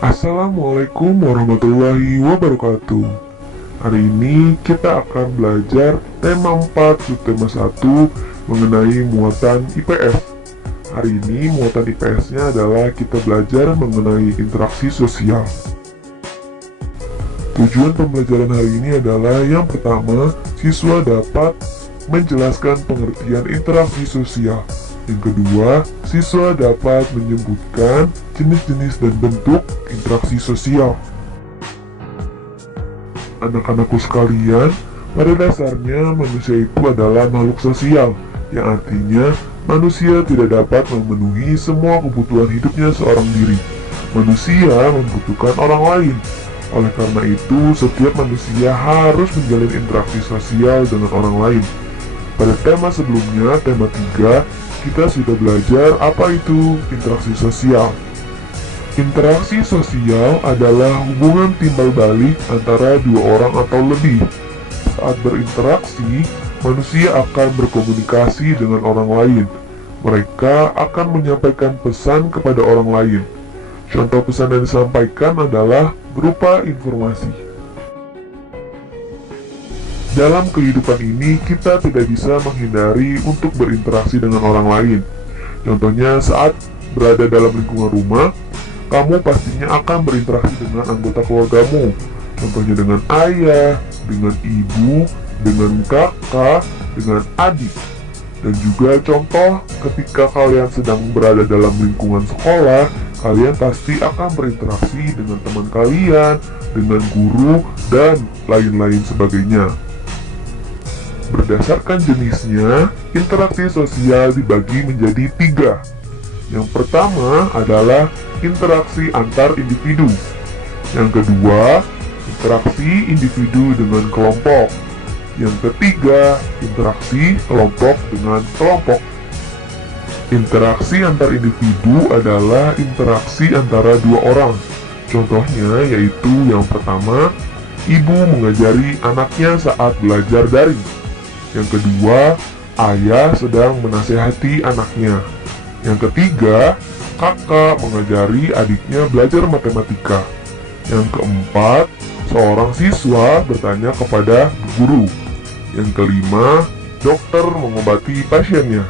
Assalamualaikum warahmatullahi wabarakatuh. Hari ini kita akan belajar tema 4 subtema 1 mengenai muatan IPS. Hari ini muatan IPS-nya adalah kita belajar mengenai interaksi sosial. Tujuan pembelajaran hari ini adalah yang pertama, siswa dapat menjelaskan pengertian interaksi sosial. Yang kedua, siswa dapat menyebutkan jenis-jenis dan bentuk interaksi sosial. Anak-anakku sekalian, pada dasarnya manusia itu adalah makhluk sosial, yang artinya manusia tidak dapat memenuhi semua kebutuhan hidupnya seorang diri. Manusia membutuhkan orang lain. Oleh karena itu, setiap manusia harus menjalin interaksi sosial dengan orang lain. Pada tema sebelumnya, tema 3, kita sudah belajar apa itu interaksi sosial. Interaksi sosial adalah hubungan timbal balik antara dua orang atau lebih. Saat berinteraksi, manusia akan berkomunikasi dengan orang lain. Mereka akan menyampaikan pesan kepada orang lain. Contoh pesan yang disampaikan adalah berupa informasi. Dalam kehidupan ini, kita tidak bisa menghindari untuk berinteraksi dengan orang lain. Contohnya, saat berada dalam lingkungan rumah, kamu pastinya akan berinteraksi dengan anggota keluargamu. Contohnya dengan ayah, dengan ibu, dengan kakak, dengan adik. Dan juga contoh ketika kalian sedang berada dalam lingkungan sekolah, kalian pasti akan berinteraksi dengan teman kalian, dengan guru, dan lain-lain sebagainya. Berdasarkan jenisnya, interaksi sosial dibagi menjadi 3. Yang pertama adalah interaksi antar individu. Yang kedua, interaksi individu dengan kelompok. Yang ketiga, interaksi kelompok dengan kelompok. Interaksi antar individu adalah interaksi antara dua orang. Contohnya yaitu yang pertama, ibu mengajari anaknya saat belajar daring. Yang kedua, ayah sedang menasehati anaknya. Yang ketiga, kakak mengajari adiknya belajar matematika. Yang keempat, seorang siswa bertanya kepada guru. Yang kelima, dokter mengobati pasiennya.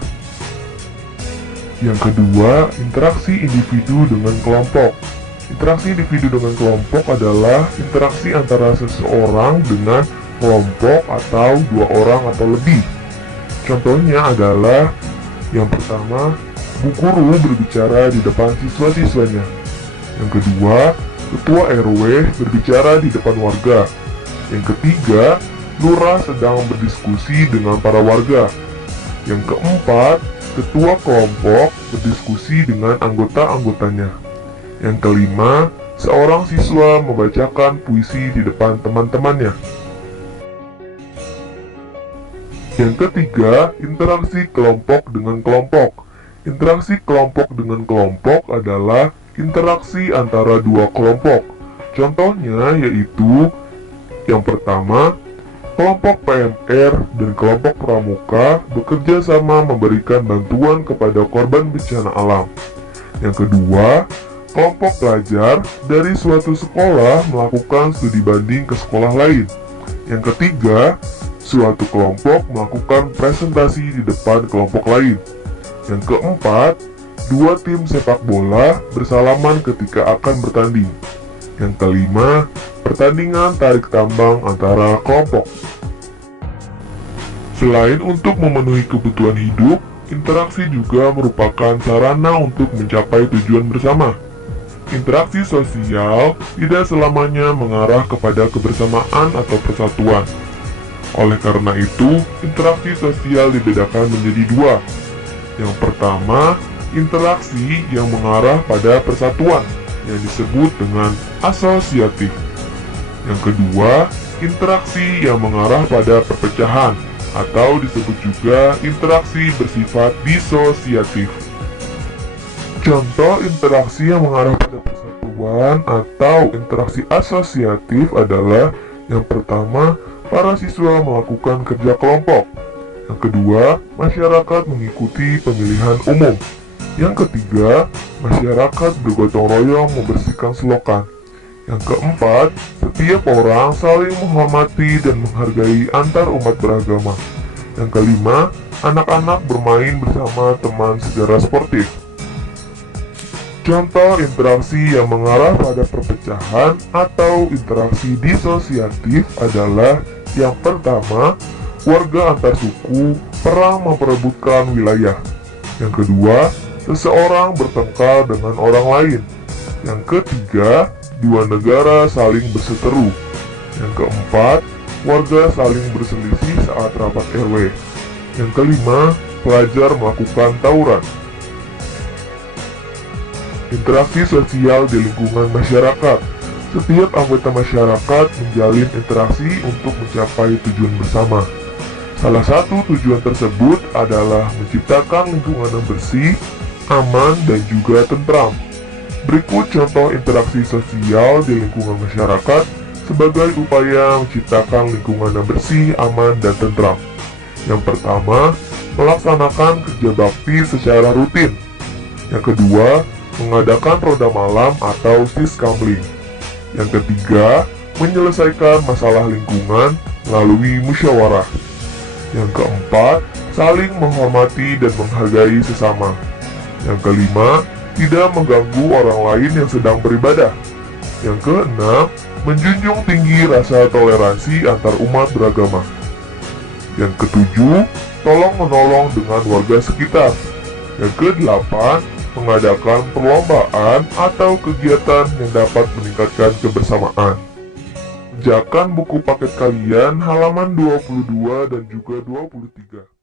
Yang kedua, interaksi individu dengan kelompok. Interaksi individu dengan kelompok adalah interaksi antara seseorang dengan kelompok atau dua orang atau lebih. Contohnya adalah yang pertama, bu guru berbicara di depan siswa-siswanya. Yang kedua, ketua RW berbicara di depan warga. Yang ketiga, lurah sedang berdiskusi dengan para warga. Yang keempat, ketua kelompok berdiskusi dengan anggota-anggotanya. Yang kelima, seorang siswa membacakan puisi di depan teman-temannya. Yang ketiga, interaksi kelompok dengan kelompok. Interaksi kelompok dengan kelompok adalah interaksi antara dua kelompok. Contohnya yaitu yang pertama, kelompok PMR dan kelompok pramuka bekerja sama memberikan bantuan kepada korban bencana alam. Yang kedua, kelompok pelajar dari suatu sekolah melakukan studi banding ke sekolah lain. Yang ketiga, suatu kelompok melakukan presentasi di depan kelompok lain. Yang keempat, dua tim sepak bola bersalaman ketika akan bertanding. Yang kelima, pertandingan tarik tambang antara kelompok. Selain untuk memenuhi kebutuhan hidup, interaksi juga merupakan sarana untuk mencapai tujuan bersama. Interaksi sosial tidak selamanya mengarah kepada kebersamaan atau persatuan. Oleh karena itu, interaksi sosial dibedakan menjadi 2. Yang pertama, interaksi yang mengarah pada persatuan, yang disebut dengan asosiatif. Yang kedua, interaksi yang mengarah pada perpecahan, atau disebut juga interaksi bersifat disosiatif. Contoh interaksi yang mengarah pada persatuan atau interaksi asosiatif adalah yang pertama, para siswa melakukan kerja kelompok. Yang kedua, masyarakat mengikuti pemilihan umum. Yang ketiga, masyarakat bergotong royong membersihkan selokan. Yang keempat, setiap orang saling menghormati dan menghargai antar umat beragama. Yang kelima, anak-anak bermain bersama teman secara sportif. Contoh interaksi yang mengarah pada perpecahan atau interaksi disosiatif adalah yang pertama, warga antar suku perang memperebutkan wilayah. Yang kedua, seseorang bertengkar dengan orang lain. Yang ketiga, dua negara saling berseteru. Yang keempat, warga saling berselisih saat rapat RW. Yang kelima, pelajar melakukan tawuran. Interaksi sosial di lingkungan masyarakat. Setiap anggota masyarakat menjalin interaksi untuk mencapai tujuan bersama. Salah satu tujuan tersebut adalah menciptakan lingkungan yang bersih, aman, dan juga tentram. Berikut contoh interaksi sosial di lingkungan masyarakat sebagai upaya menciptakan lingkungan yang bersih, aman, dan tentram. Yang pertama, melaksanakan kerja bakti secara rutin. Yang kedua, mengadakan ronda malam atau siskamling. Yang ketiga, menyelesaikan masalah lingkungan melalui musyawarah. Yang keempat, saling menghormati dan menghargai sesama. Yang kelima, tidak mengganggu orang lain yang sedang beribadah. Yang keenam, menjunjung tinggi rasa toleransi antar umat beragama. Yang ketujuh, tolong-menolong dengan warga sekitar. Yang kedelapan, mengadakan perlombaan atau kegiatan yang dapat meningkatkan kebersamaan. Kerjakan buku paket kalian halaman 22 dan juga 23.